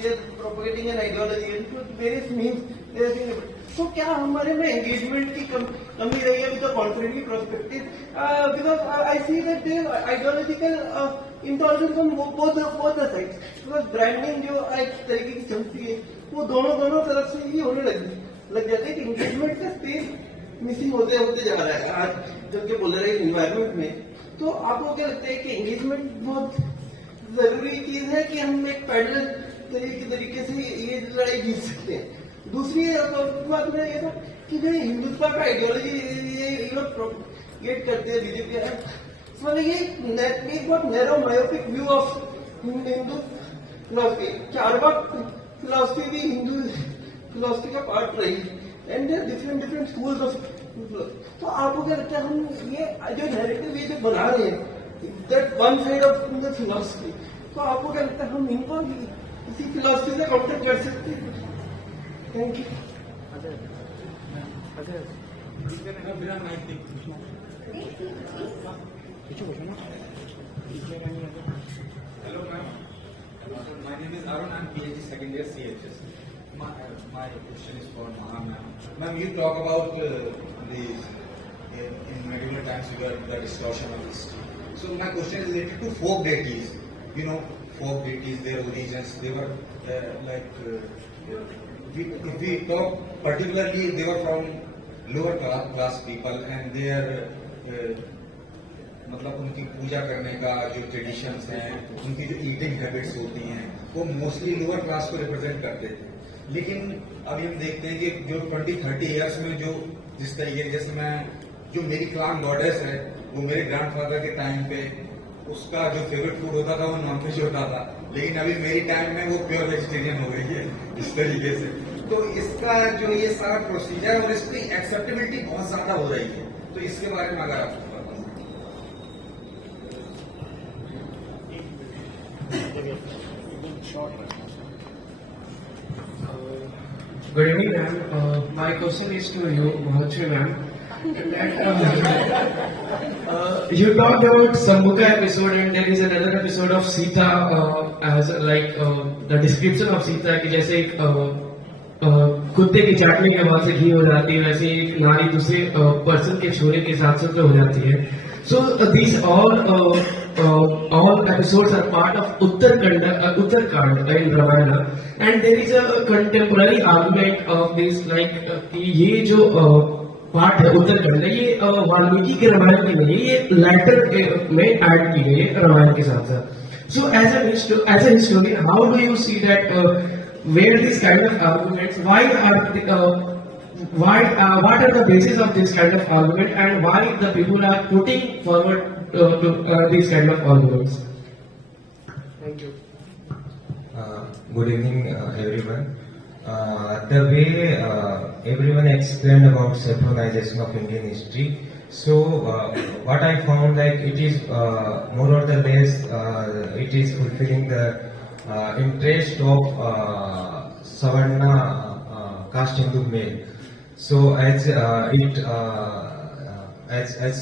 they are propagating an ideology and through various means they are being able. So क्या हमारे में engagement की कमी रही है with the contrary perspective? Because I see that there is ideological intolerance on both the sides. Because branding जो एक तरीके की चलती है वो दोनों तरफ से ही होने लग जाते हैं कि engagement का space मिसिंग होते जा रहा है आज जबकि पोलराइज्ड एनवायरनमेंट में. तो आपको क्या लगता है कि एंगेजमेंट बहुत जरूरी चीज है कि हम एक पैडल तरीके से ये लड़ाई जीत सकते हैं? दूसरी बात में ये था कि जो हिंदुत्व का आइडियोलॉजी ये लोग प्रोपेगेट करते हैं बीजेपी मतलब ये एक बहुत narrow myopic view of Hindu philosophy. Charvaka philosophy भी हिंदू फिलॉसफी का पार्ट रही एंड डिफरेंट स्कूल्स ऑफ. तो आपको क्या लगता है हम ये जो नैरेटिव ये जो बना रहे हैं that one side of the philosophy, तो आपको क्या लगता है हम इनको इसी फिलॉसफी से काउंटर कर सकते हैं? Thank you. Hello ma'am, my name is Arun. I'm PhD second year CHS. My question is for Maha ma'am. Ma'am, you talk about in medieval times you got the distortion of history. So my question is related to folk deities. You know, folk deities, their origins, they were if we talk particularly, they were from lower class people and their मतलब उनकी पूजा करने का जो traditions हैं, उनकी जो eating habits होती हैं वो मोस्टली लोअर क्लास को रिप्रेजेंट करते थे. लेकिन अभी हम देखते हैं कि जो 20-30 इयर्स में जो जिस तरीके जैसे मैं जो मेरी क्लान गॉडेस है वो मेरे ग्रैंडफादर के टाइम पे उसका जो फेवरेट फूड होता था वो नॉनवेज होता था, लेकिन अभी मेरी टाइम में वो प्योर वेजिटेरियन हो गई है इस तरीके से. तो इसका जो ये सारा प्रोसीजर है और इसकी एक्सेप्टेबिलिटी बहुत ज्यादा हो रही है, तो इसके बारे में अगर आप Good evening, ma'am. My question is to you, Mahotri ma'am. You talked about Sambhuka episode, and there is another episode of Sita as the description of Sita कि जैसे एक कुत्ते के चाटने के बाद से घी हो जाती है, वैसे एक नारी दूसरे पर्सन के छोरे के साथ साथ हो जाती है. So these all episodes are part of Uttarkand in Ramayana, and there is a contemporary argument of this कि ये जो पार्ट है उत्तरखंड ये वाल्मीकि के रामायण में नहीं है, ये लैटर में ऐड की गई है रामायण के साथ साथ. So as a historian, how do you see that where this kind of arguments, what are the basis of this kind of argument, and why the people are putting forward to these kind of arguments? Thank you. Good evening, everyone. The way everyone explained about synchronization of Indian history, so what I found like it is more or less it is fulfilling the interest of Savarna caste Hindu male. So as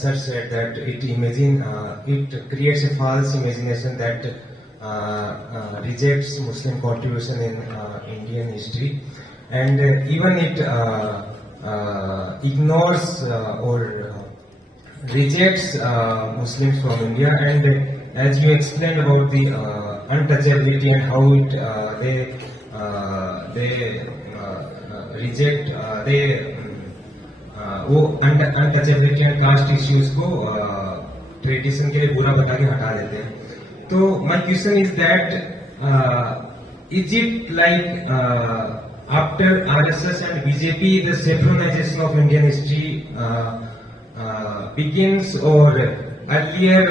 such said that it creates a false imagination that rejects Muslim contribution in Indian history, and even it ignores or rejects Muslims from India. And as you explained about the untouchability and how they reject वो untouchability and caste issues को tradition के लिए बुरा बता के हटा देते हैं. तो my question is that is it like after RSS and BJP the secularisation of Indian history begins, or earlier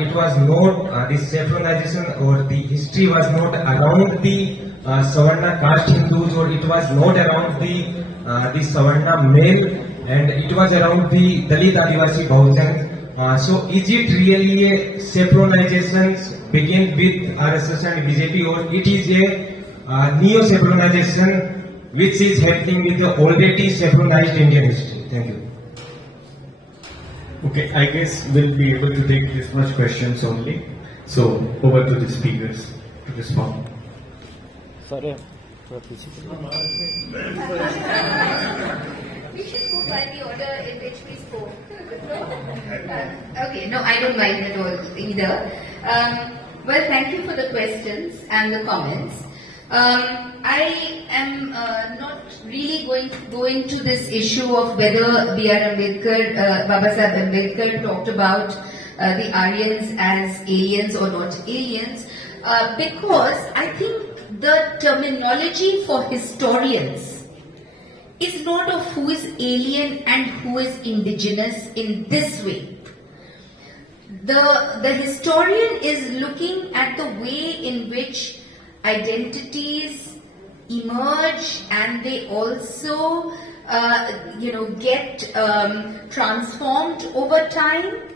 it was not this secularization or the history was not around the Savarna caste Hindus, or it was not around the Savarna male, and it was around the Dalit Adivasi Bahujan. So is it really a secularization begin with RSS and BJP, or it is a neo-secularization which is happening with the already secularized Indian history? Thank you. Okay, I guess we'll be able to take this much questions only. So over to the speakers to respond. We should go by the order in which we spoke. Okay, no, I don't mind at all either. Well, thank you for the questions and the comments. I am not really going to go into this issue of whether B.R. Ambedkar, Babasaheb Ambedkar talked about the Aryans as aliens or not aliens, because I think the terminology for historians is not of who is alien and who is indigenous in this way. The historian is looking at the way in which identities emerge and they also get transformed over time.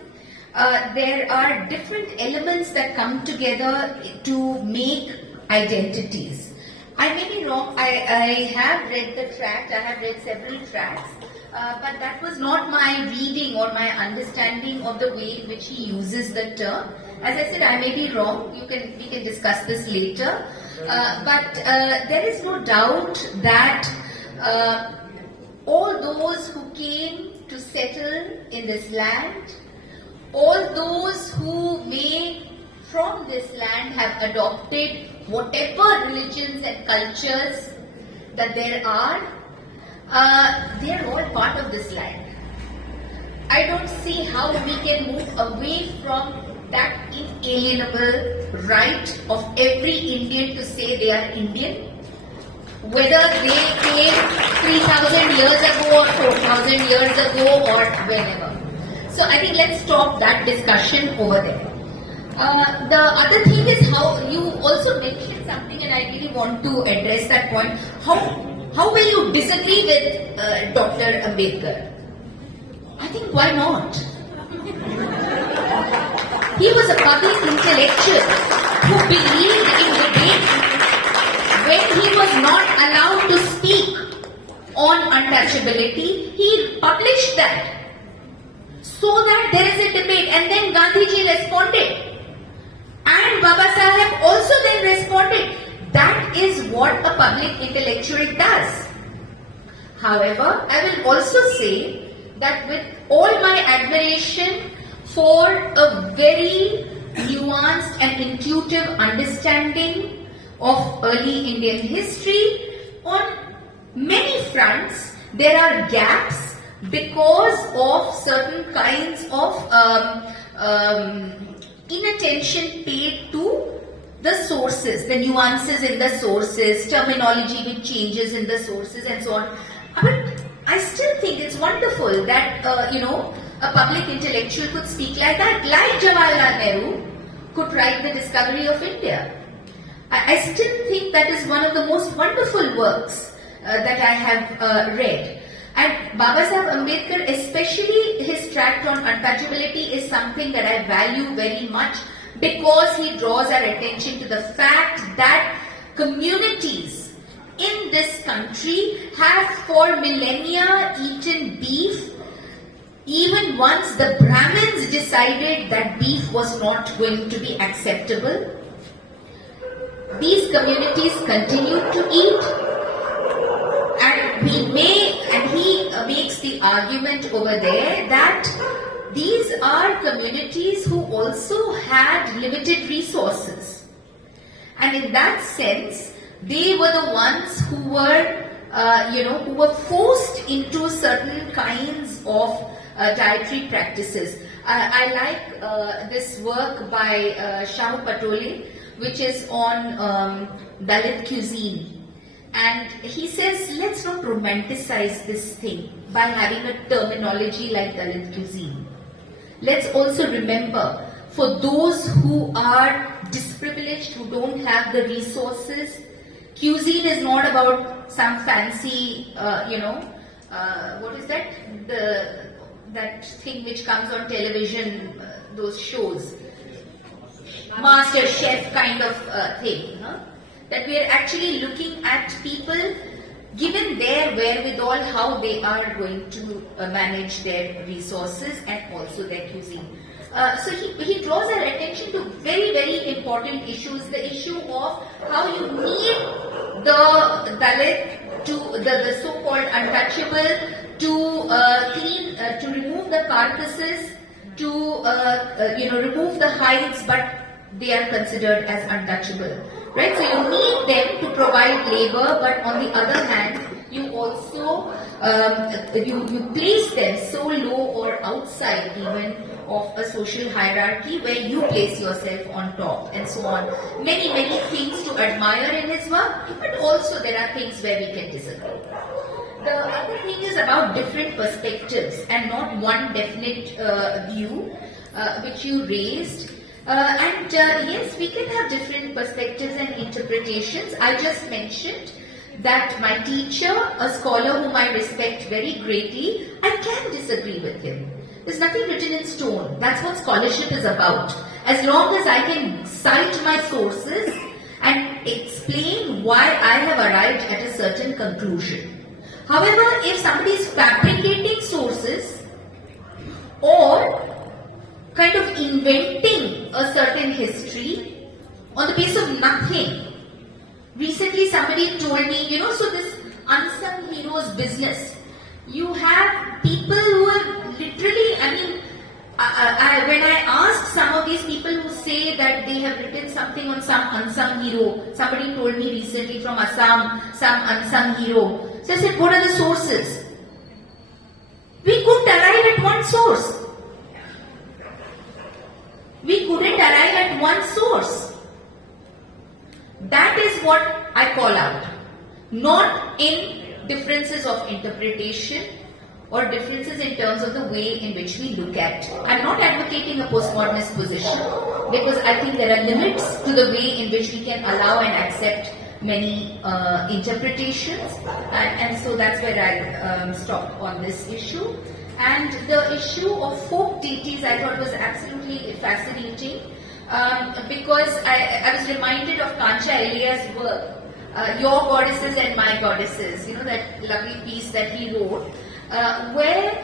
There are different elements that come together to make identities. I may be wrong, I have read the tract, I have read several tracts, but that was not my reading or my understanding of the way in which he uses the term. As I said, I may be wrong, we can discuss this later, but there is no doubt that all those who came to settle in this land, all those who may from this land have adopted whatever religions and cultures that there are, they are all part of this land. I don't see how we can move away from that inalienable right of every Indian to say they are Indian, whether they came 3,000 years ago or 4,000 years ago or whenever. So I think let's stop that discussion over there. The other thing is how you also mentioned something, and I really want to address that point. How will you disagree with Dr. Ambedkar? I think why not? He was a public intellectual who believed in debate when he was not allowed to speak on untouchability. He published that so that there is a debate, and then Gandhiji responded. And Babasaheb also then responded. That is what a public intellectual does. However, I will also say that with all my admiration for a very nuanced and intuitive understanding of early Indian history, on many fronts there are gaps because of certain kinds of inattention paid to the sources, the nuances in the sources, terminology which changes in the sources and so on. But I still think it's wonderful that, a public intellectual could speak like that, like Jawaharlal Nehru could write The Discovery of India. I still think that is one of the most wonderful works that I have read. And Babasaheb Ambedkar, especially his tract on untouchability, is something that I value very much because he draws our attention to the fact that communities in this country have for millennia eaten beef, even once the Brahmins decided that beef was not going to be acceptable. These communities continued to eat. And he makes the argument over there that these are communities who also had limited resources. And in that sense, they were the ones who were forced into certain kinds of dietary practices. I like this work by Shahu Patole, which is on Dalit cuisine. And he says, let's not romanticize this thing by having a terminology like Dalit cuisine. Let's also remember, for those who are disprivileged, who don't have the resources, cuisine is not about some fancy, what is that? That thing which comes on television, those shows, Master Chef kind of thing. That we are actually looking at people, given their wherewithal, how they are going to manage their resources and also their cuisine. So he draws our attention to very, very important issues. The issue of how you need the Dalit, to the so-called untouchable, to remove the carcasses, to remove the hides, but they are considered as untouchable, right? So you need them to provide labor, but on the other hand, you also you place them so low or outside even of a social hierarchy where you place yourself on top and so on. Many things to admire in his work, but also there are things where we can disagree. The other thing is about different perspectives and not one definite view which you raised. Yes, we can have different perspectives and interpretations. I just mentioned that my teacher, a scholar whom I respect very greatly, I can disagree with him. There's nothing written in stone. That's what scholarship is about. As long as I can cite my sources and explain why I have arrived at a certain conclusion. However, if somebody is fabricating sources or kind of inventing a certain history on the basis of nothing. Recently somebody told me, so this unsung heroes business, you have people who are literally, when I asked some of these people who say that they have written something on some unsung hero, somebody told me recently from Assam, some unsung hero. So I said, what are the sources? We couldn't arrive at one source. We couldn't arrive at one source. That is what I call out. Not in differences of interpretation or differences in terms of the way in which we look at. I'm not advocating a postmodernist position because I think there are limits to the way in which we can allow and accept many interpretations, and so that's where I stopped on this issue. And the issue of folk deities I thought was absolutely fascinating because I was reminded of Kancha Elia's work, Your Goddesses and My Goddesses, that lovely piece that he wrote, where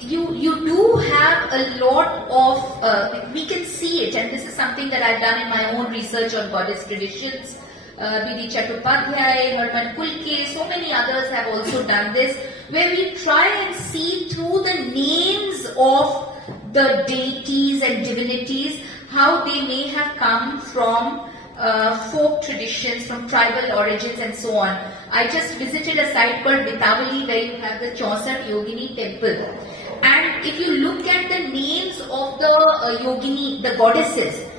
you do have a lot of, we can see it, and this is something that I've done in my own research on goddess traditions. B.D. Chattopadhyay, Herman Kulke, so many others have also done this, where we try and see through the names of the deities and divinities how they may have come from folk traditions, from tribal origins and so on. I just visited a site called Bitavali where you have the Chausat Yogini temple. And if you look at the names of the Yogini, the goddesses,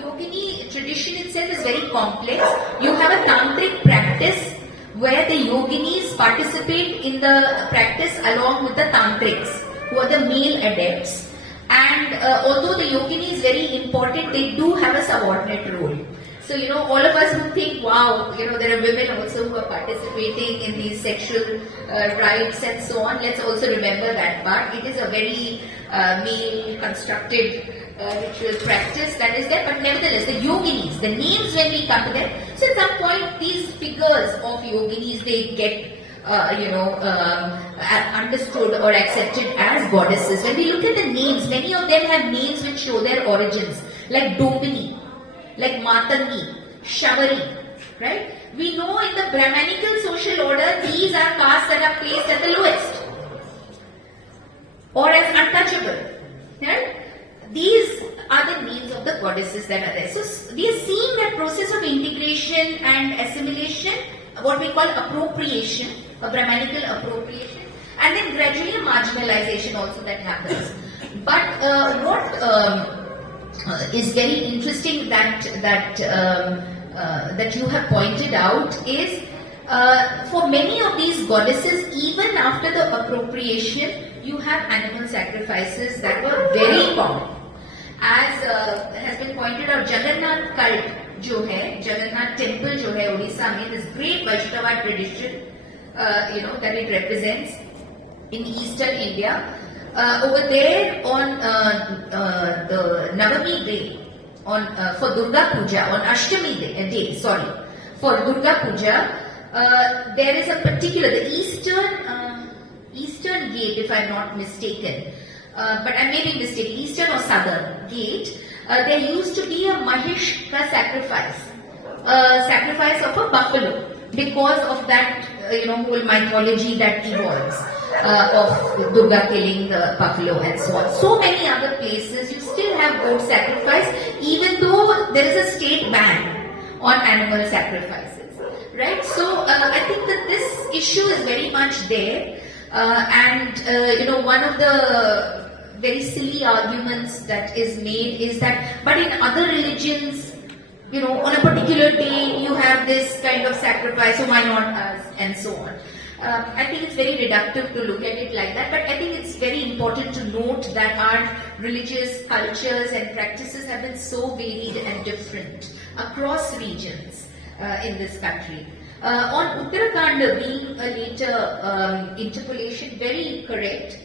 Yogini tradition itself is very complex. You have a tantric practice where the yoginis participate in the practice along with the tantrics, who are the male adepts. And although the yogini is very important, they do have a subordinate role. So, all of us who think, wow, there are women also who are participating in these sexual rites and so on, let's also remember that part. It is a very male-constructed ritual practice that is there, but nevertheless, the yoginis, the names when we come to them, so at some point, these figures of yoginis, they get understood or accepted as goddesses. When we look at the names, many of them have names which show their origins, like Dombini, like Matangi, Shavari, right? We know in the Brahmanical social order, these are castes that are placed at the lowest or as untouchable, right? These are the names of the goddesses that are there. So we are seeing that process of integration and assimilation, what we call appropriation, a Brahmanical appropriation, and then gradually a marginalization also that happens. But what is very interesting that you have pointed out is for many of these goddesses, even after the appropriation, you have animal sacrifices that were very common. As has been pointed out, Jagannath cult Jagannath temple जो है उड़ीसा में, this great Vaishnava tradition, that it represents in eastern India. Over there on the Navami day, for Durga Puja, on Ashtami day, for Durga Puja, there is a particular, the eastern gate, if I'm not mistaken, but I may be mistaken, eastern or southern gate, there used to be a Mahishka sacrifice, sacrifice of a buffalo because of that, whole mythology that evolves of Durga killing the buffalo and so on. So many other places you still have goat sacrifice, even though there is a state ban on animal sacrifices, right? So I think that this issue is very much there, and one of the very silly arguments that is made is that, but in other religions, on a particular day you have this kind of sacrifice, so why not us, and so on. I think it's very reductive to look at it like that, but I think it's very important to note that our religious cultures and practices have been so varied and different across regions in this country. On Uttarakhand being a later interpolation, very correct.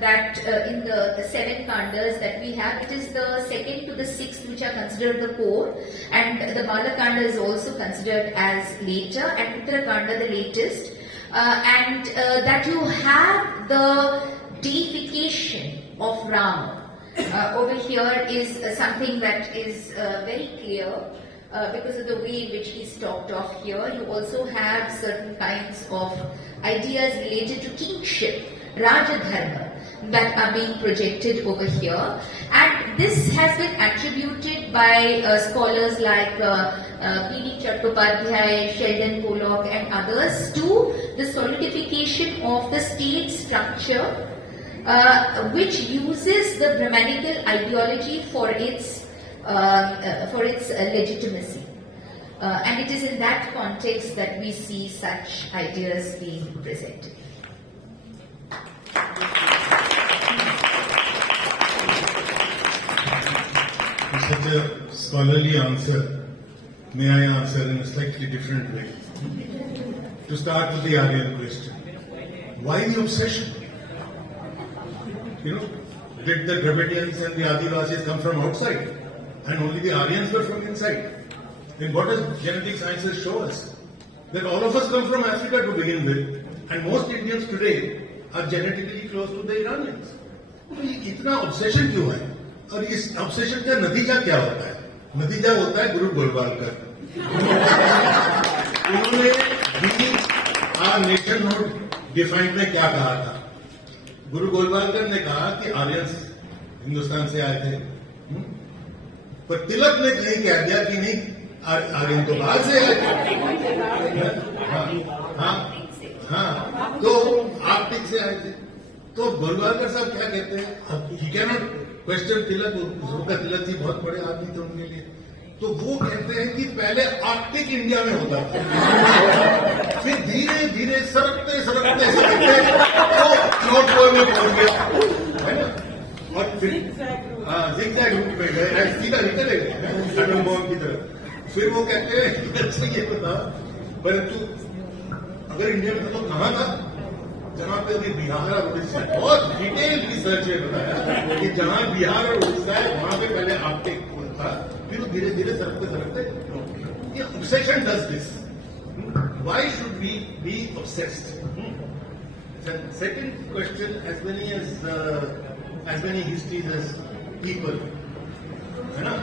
That in the 7 Kandas that we have, it is the 2nd to the 6th which are considered the core, and the Balakanda is also considered as later, and Uttarakanda the latest, and that you have the deification of Rama over here is something that is very clear. Because of the way in which he's talked of here. You also have certain kinds of ideas related to kingship, Rajadharma, that are being projected over here. And this has been attributed by scholars like P.D. Chattopadhyay, Sheldon Pollock and others to the solidification of the state structure which uses the Brahmanical ideology for its legitimacy. And it is in that context that we see such ideas being presented. It's such a scholarly answer. May I answer in a slightly different way? To start with the Aryan question. Why the obsession? Did the Dravidians and the Adivasis come from outside? And only the Aryans were from inside. Then what does genetic sciences show us? That all of us come from Africa to begin with, and most Indians today are genetically close to the Iranians. तो ये इतना obsession क्यों है? और इस obsession का नतीजा क्या होता है? नतीजा होता है गुरु गोलवालकर. उन्होंने our nationhood defined में क्या कहा था? गुरु गोलवालकर ने कहा कि आर्यंस हिंदुस्तान से आए थे. पर तिलक ने कहीं कह दिया कि नहीं, आर्यन तो बाहर से आए थे. हाँ, तो आर्कटिक से आए थे. तो गोलवालकर साहब क्या कहते हैं? ही कैन नॉट क्वेश्चन तिलक. उनका तिलक जी बहुत बड़े आदमी थे उनके लिए. तो वो कहते हैं कि पहले आर्कटिक इंडिया में होता था, फिर धीरे धीरे सरकते सरकते सरकते तो नॉर्थ पोल में पहुंच गया, है ना. और फिर जिगजैग रूट में गए, सीधा निकले गए एटम बॉम्ब की तरफ. फिर वो कहते हैं कि अच्छा ये बता, परंतु अगर इंडिया में तो कहाँ था? जहां पे अभी बिहार और उड़ीसा, बहुत डिटेल रिसर्च ने बताया कि जहां बिहार और उड़ीसा है वहां पे पहले आर्कटिक था, फिर वो धीरे धीरे सरकते सरकते. ये obsession does this. Why should we be obsessed? Second question, as many histories as people, है ना.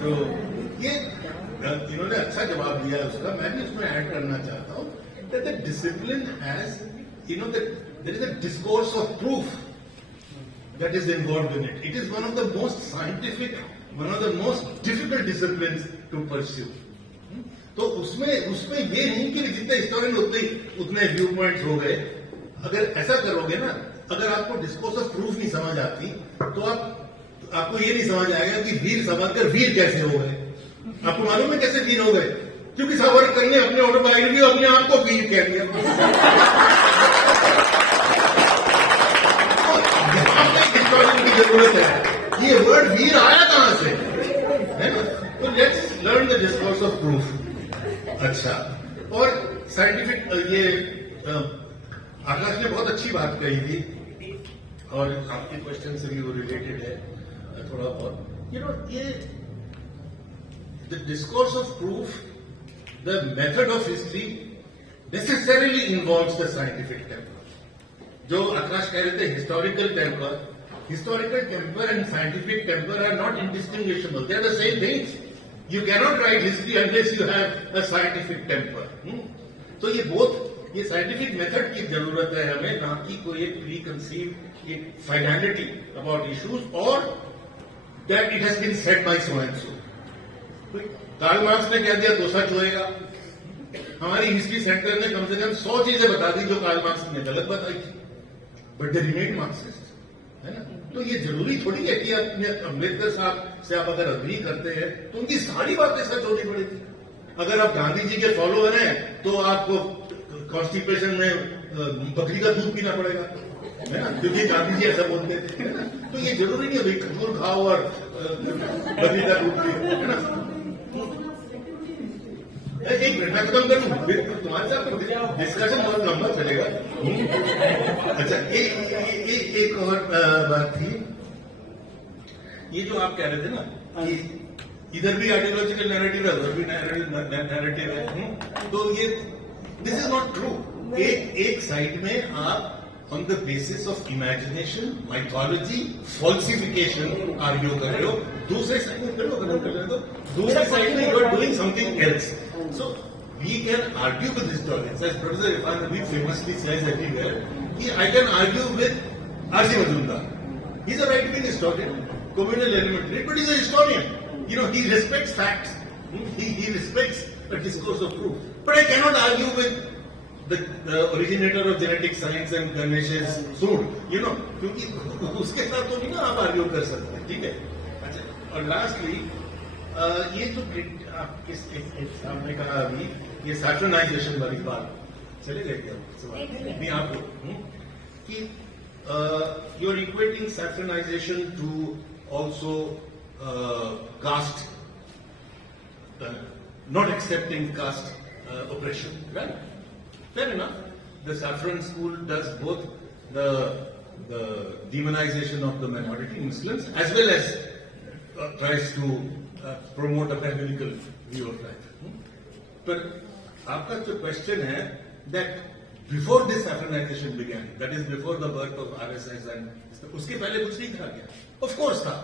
तो ये इन्होंने अच्छा जवाब दिया उसका. मैं भी उसमें ऐड करना चाहता हूँ that the discipline has, there is a discourse of proof that is involved in it. It is one of the most scientific, one of the most difficult disciplines to pursue. तो उसमें ये नहीं कि जितने historian उतने view points हो गए. अगर ऐसा करोगे ना, अगर आपको डिस्कोर्स ऑफ प्रूफ नहीं समझ आती तो आपको ये नहीं समझ आएगा कि वीर सावरकर वीर कैसे हो गए. आपको मालूम है कैसे वीर हो गए? क्योंकि सावरकर ने अपने ऑटोबायोग्राफी अपने आप को वीर कह दिया. हिस्टोरियन की जरूरत है. ये वर्ड वीर आया कहां से, है ना. तो let's learn the discourse of proof. अच्छा, और साइंटिफिक ये आकाश ने बहुत अच्छी बात कही थी और आपके क्वेश्चन से भी वो रिलेटेड है थोड़ा बहुत. ये the discourse of proof, the method of history necessarily involves the scientific temper. जो आकाश कह रहे थे historical temper and scientific temper are not indistinguishable. They are the same things. You cannot write history unless you have a scientific temper. तो ये scientific method की जरूरत है हमें, ना कि कोई एक प्री कंसीव एक फाइनलिटी अबाउट इश्यूज और that it has been set by so and so. Karl Marx ने कह दिया तो सच होएगा. हमारी हिस्ट्री सेंटर ने कम से कम 100 चीजें बता दी जो कार्ल मार्क्स ने गलत बताई थी, बट दे रिमेन मार्क्सिस्ट, है ना. तो ये जरूरी थोड़ी है कि अपने अम्बेडकर साहब से आप अगर अग्री करते हैं तो उनकी सारी बातें सच होनी पड़ेगी. अगर आप गांधी जी के फॉलोअर हैं तो आपको कॉन्स्टिपेशन में बकरी का दूध पीना पड़ेगा, है ना, क्योंकि गांधी जी ऐसा बोलते थे, है ना. तो ये जरूरी नहीं है भाई खजूर खाओ और बकरी का दूध पियो, है ना. एक मिनट मैं खत्म करूं, तुम्हारे साथ डिस्कशन बहुत लंबा चलेगा. अच्छा, एक और बात थी. ये जो आप कह रहे थे ना कि इधर भी आइडियोलॉजिकल नैरेटिव है उधर भी नैरेटिव है, तो ये दिस इज नॉट ट्रू. एक साइड में आप on the basis of imagination, mythology, falsification argue कर रहे हो. दूसरे साइड में करो, खत्म कर रहे हो, दूसरे साइड में you are doing something else. So we can argue with historians, as Professor Irfan Naveed famously says everywhere. I can argue with R.C. Majumdar. He's a right-wing historian, communal element, but he's a historian. You know, he respects facts. He respects a discourse of proof. But I cannot argue with the originator of genetic science and Ganesh's Sood. You know, क्योंकि उसके साथ तो नहीं ना आप argue कर सकते. ठीक है. अच्छा, और लास्टली ये जो आपने कहा अभी ये सैफ्रनाइजेशन वाली बात, चले गए क्या नहीं आपको कि you are equating saffronization to also caste, not accepting caste operation, right? Fair enough. The saffron school does both the demonization of the minority Muslims as well as tries to promote a biblical view of life. But आपका जो question है that before this Saffronization began, that is before the birth of RSS and उसके पहले कुछ नहीं था क्या? Of course था.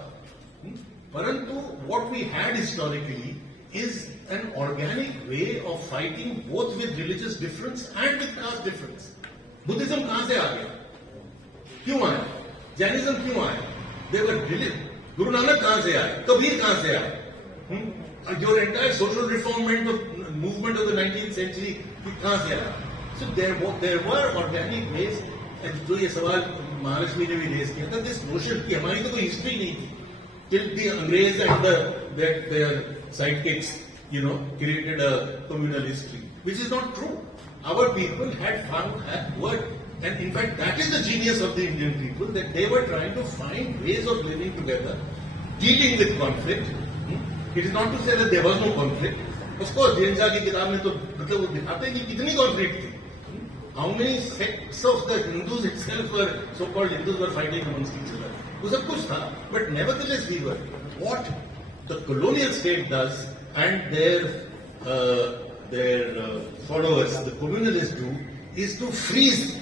परंतु what we had historically is an organic way of fighting both with religious difference and with caste difference. Buddhism कहां से आ गया? क्यों आया? Jainism क्यों आया? They were गुरु नानक कहां से आए? कबीर कहां से आए? Your entire social reform movement of the 19th century कहां से आया? So there were organic ways. जो ये सवाल महालक्ष्मी ने भी रेज किया था, this notion कि हमारी तो कोई हिस्ट्री नहीं थी till the अंग्रेज and their sidekicks, you know, created a communal history, which is not true. Our people had worked. And in fact, that is the genius of the Indian people, that they were trying to find ways of living together, dealing with conflict. It is not to say that there was no conflict. Of course, Jain Shah की किताब में तो मतलब वो दिखाते हैं कि कितनी conflict थी. How many sects of the Hindus itself were so-called Hindus were fighting amongst each other. वो सब कुछ था, but nevertheless we were. What the colonial state does and their followers, the communalists do, is to freeze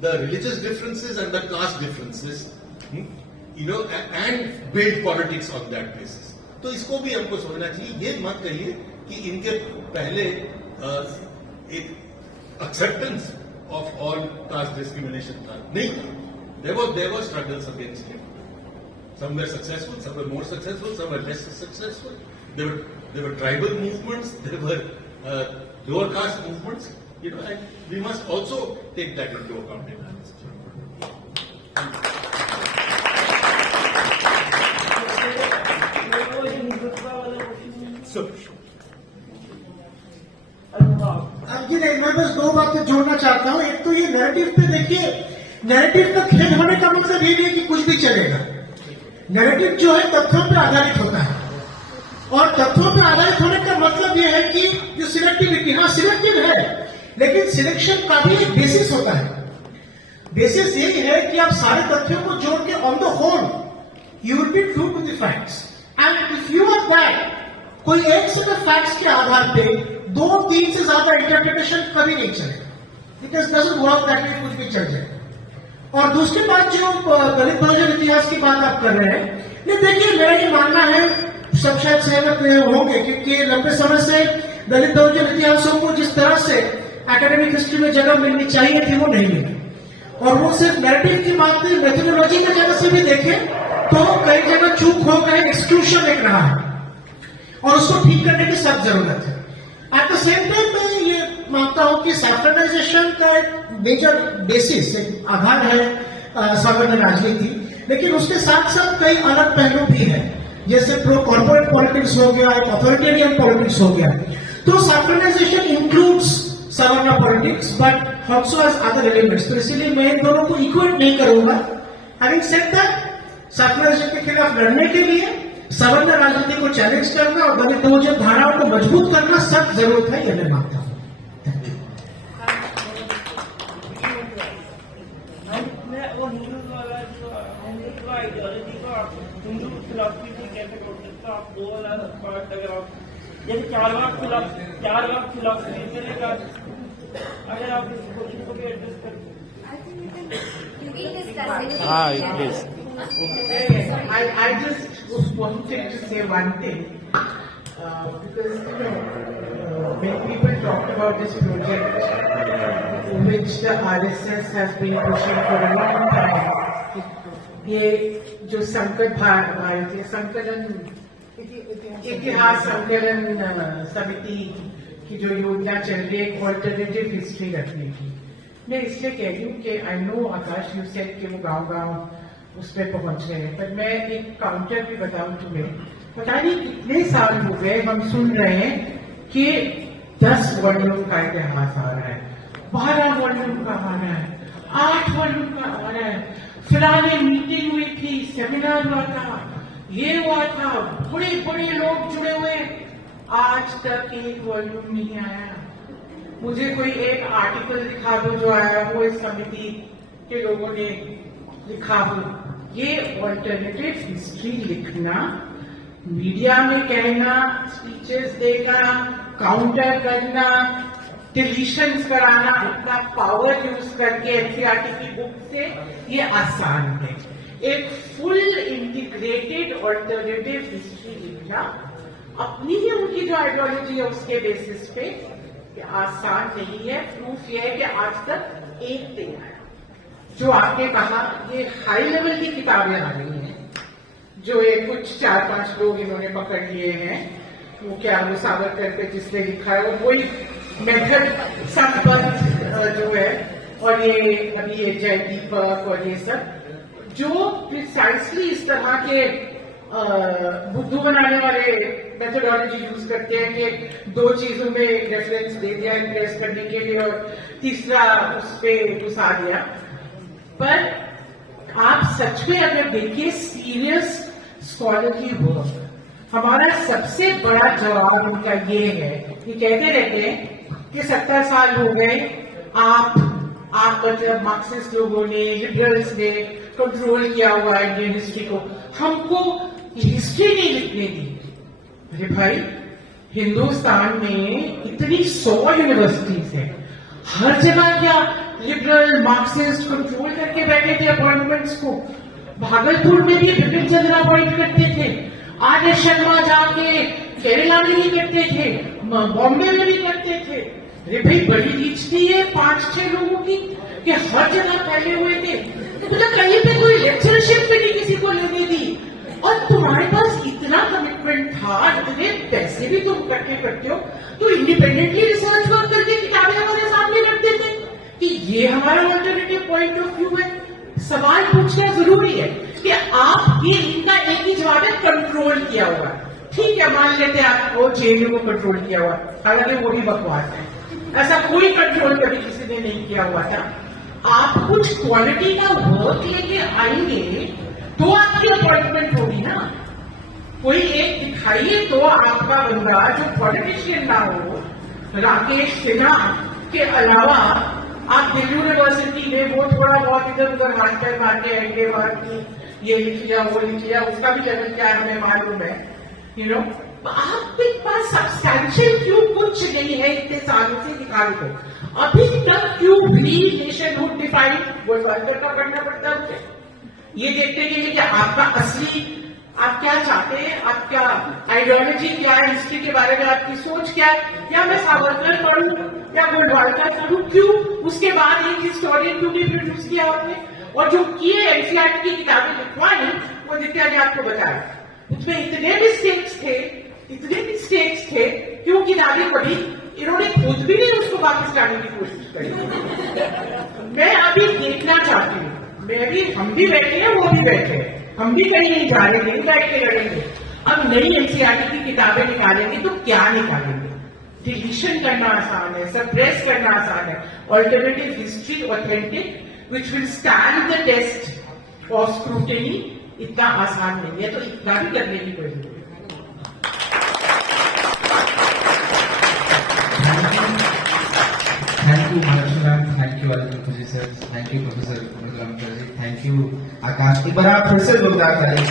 the religious differences and the caste differences, you know, and build politics on that basis. तो इसको भी हमको सोचना चाहिए. ये मत कहिए कि इनके पहले एक acceptance of all caste discrimination था. नहीं था. There were struggles against it. Some were successful, some were more successful, some were less successful. There were tribal movements, there were lower caste movements. You know, and we must also take that into account. जी नहीं, मैं बस दो बातें जोड़ना चाहता हूं. एक तो ये नैरेटिव पे देखिए, नैरेटिव का खेल होने का मतलब ये नहीं है कि कुछ भी चलेगा. नैरेटिव जो है तथ्यों पर आधारित होता है, और तथ्यों पर आधारित होने का मतलब ये है कि जो सिलेक्टिविटी, हाँ सिलेक्टिव है, लेकिन सिलेक्शन का भी एक बेसिस होता है. बेसिस यही है कि आप सारे तथ्यों को जोड़ के on the whole you will be true to the facts. And if you are that, कोई एक से फैक्ट्स के आधार पे 2-3 से ज्यादा इंटरप्रिटेशन कभी नहीं चलेगा. Because doesn't work that way, कुछ भी चल जाए. और दूसरी बात, जो दलित बहुजन इतिहास की बात आप कर रहे हैं, नहीं देखिए, मेरा ये मानना है सब शायद सहमत होंगे, क्योंकि लंबे समय से दलित बहुजन इतिहासों को जिस तरह से एकेडमिक हिस्ट्री में जगह मिलनी चाहिए थी वो नहीं मिली। और वो सिर्फ नैरेटिव की बात नहीं, मेथोडोलॉजी की जगह से भी देखें तो कई जगह चूक हो गए, एक्सक्लूशन एक रहा है और उसको ठीक करने की सख्त जरूरत है। एट द सेम टाइम मैं ये मानता हूं कि सैफ्रनाइजेशन का एक मेजर बेसिस, एक आधार है सवर्ण राजनीति, लेकिन उसके साथ साथ कई अलग पहलू भी हैं, जैसे प्रो कॉर्पोरेट पॉलिटिक्स हो गया, एक ऑथोरिटेरियन पॉलिटिक्स हो गया। तो saffronization includes savarna politics but also as other elements, तो इसीलिए मैं इन दोनों को इक्वेट नहीं करूंगा। हैविंग सेड दैट, सैफ्रनाइजेशन के खिलाफ लड़ने के लिए सवर्ण राजनीति को चैलेंज करना और दलित बहुजन धाराओं को मजबूत करना सख्त जरूरत है, यह मैं मानता हूं। मैं वो हिंदू वाला जो हिंदुत्व आइडियोलॉजी को आप हिंदू फिलॉसफी से कैसे कर सकते हो? आप वो वाला पार्ट अगर आप जैसे चार भाग फिलॉसफी चलेगा, अगर आप इस क्वेश्चन को भी एड्रेस कर I just wanted to say one thing, because many people talked about this project which the RSS has been pushing for a long time. ये जो भारतीय संकलन इतिहास संकलन समिति की जो योजना चल रही है, ऑल्टरनेटिव हिस्ट्री रखने की, मैं इसलिए कह रही हूँ कि I know Akash you said कि वो गांव उस पर पहुंच गए हैं, पर मैं एक काउंटर भी बताऊं तुम्हें। पता नहीं कितने साल हो गए हम सुन रहे हैं कि 10 वॉल्यूम का इतिहास आ रहा है, 12 वॉल्यूम का आ रहा है, 8 वॉल्यूम का आ रहा है, फिलहाल मीटिंग हुई थी, सेमिनार हुआ था, ये हुआ था, बड़े बड़े लोग जुड़े हुए, आज तक एक वॉल्यूम नहीं आया। मुझे कोई एक आर्टिकल दिखा दो जो आया हो इस समिति के लोगों ने लिखा हो। ये ऑल्टरनेटिव हिस्ट्री लिखना, मीडिया में कहना, स्पीचेस देना, काउंटर करना, डिलीशंस कराना, अपना पावर यूज करके एनसीईआरटी की बुक से, ये आसान है। एक फुल इंटीग्रेटेड ऑल्टरनेटिव हिस्ट्री लिखना, अपनी ही उनकी जो आइडियोलॉजी है उसके बेसिस पे, आसान नहीं है। प्रूफ ये है कि आज तक एक दिन आया जो आपने कहा ये हाई लेवल की किताबें आ रही हैं, जो ये कुछ 4-5 लोग इन्होंने पकड़ लिए हैं, वो क्या वो सावरकर पे जिसने लिखा है, वो वही मेथड संबंध जो है, और ये अभी ये जय दीपक और ये सब जो प्रिसाइसली इस तरह के बुद्धू बनाने वाले मेथोडोलॉजी यूज करते हैं कि 2 चीजों में रेफरेंस दे दिया इम्प्रेस करने के लिए और तीसरा उस पर घुसा दिया। पर आप सच में अगर देखिए सीरियस स्कॉलरली वर्क, हमारा सबसे बड़ा जवाब उनका ये है कि कहते रहते हैं कि 70 साल हो गए, आप मतलब मार्क्सिस्ट लोगों ने, लिबरल्स ने कंट्रोल किया हुआ इंडियन हिस्ट्री को, हमको हिस्ट्री नहीं लिखने दी। अरे भाई, हिंदुस्तान में इतनी 100 यूनिवर्सिटीज हैं, हर जगह क्या लिबरल मार्क्सिस्ट कंट्रोल करके बैठे थे अपॉइंटमेंट्स को। भागलपुर में भी विपिन चंद्र अपॉइंट करते थे, आर्य शर्मा जाके केरला में भी करते थे, बॉम्बे में भी करते थे। अरे भाई, बड़ी रीच थी ये 5-6 लोगों की कि हर जगह फैले हुए थे, मतलब कहीं पे कोई लेक्चरशिप भी नहीं किसी को लेने दी। और तुम्हारे पास इतना कमिटमेंट था, इतने पैसे भी तुम इकट्ठे करते हो, तो इंडिपेंडेंटली रिसर्च वर्क करके किताबें हमारे सामने रख देते कि ये हमारा ऑल्टरनेटिव पॉइंट ऑफ व्यू है। सवाल पूछना जरूरी है कि आप ये इनका एक ही जवाब है, कंट्रोल किया हुआ। ठीक है, मान लेते हैं आपको जेएनयू को कंट्रोल किया हुआ, हालांकि वो भी बकवास है, ऐसा कोई कंट्रोल कभी किसी ने नहीं किया हुआ था। आप कुछ क्वालिटी का वर्क लेके आएंगे तो आपकी अपॉइंटमेंट होगी ना। कोई एक दिखाइए तो आपका बंदा जो पॉलिटिशियन ना हो, राकेश सिन्हा के अलावा आप दिल्ली यूनिवर्सिटी में वो थोड़ा बहुत इधर उधर हाथ मार के आएंगे, बात की ये लिख लिया वो लिख लिया, उसका भी लेवल क्या है हमें मालूम है, यू नो। आपके पास सब्सटैंशियल क्यों कुछ नहीं है इतने सालों से निकाल को, अभी तक क्यों भी नेशनहुड डिफाइन वो करना पड़ता है मुझे ये देखने के लिए कि आपका असली आप क्या चाहते हैं, आप क्या आइडियोलॉजी क्या है, हिस्ट्री के बारे में आपकी सोच क्या है, या मैं सावरकर पढ़ूं या गोलवालकर पढ़ूं, क्यों उसके बाद एक हिस्टोरियन क्यों नहीं प्रोड्यूस किया आपने, और जो किए एनसीईआरटी की किताबें लिखवाई वो दित्या ने आपको बताया, उसमें इतने मिस्टेक्स थे कि वो किताबें पढ़ी, इन्होंने खुद भी नहीं उसको वापस लाने की कोशिश करी। मैं अभी देखना चाहती हूँ, हम भी बैठे हैं, वो भी बैठे हैं, हम भी कहीं नहीं जा रहे, नहीं बैठ के लड़ेंगे। अब नई एनसीईआरटी की किताबें निकालेंगे तो क्या निकालेंगे? डिलीशन करना आसान है, सप्रेस करना आसान है, alternative history authentic which will stand the test of scrutiny इतना आसान नहीं है, तो इतना भी करने की कोई जरूरत है। Thank you, Maharashtra ma'am. Thank you, Alvin Professor. Thank you, Professor Ramkar ji. Thank you, Akash. एक बार आप फिर से जोरदार ताली।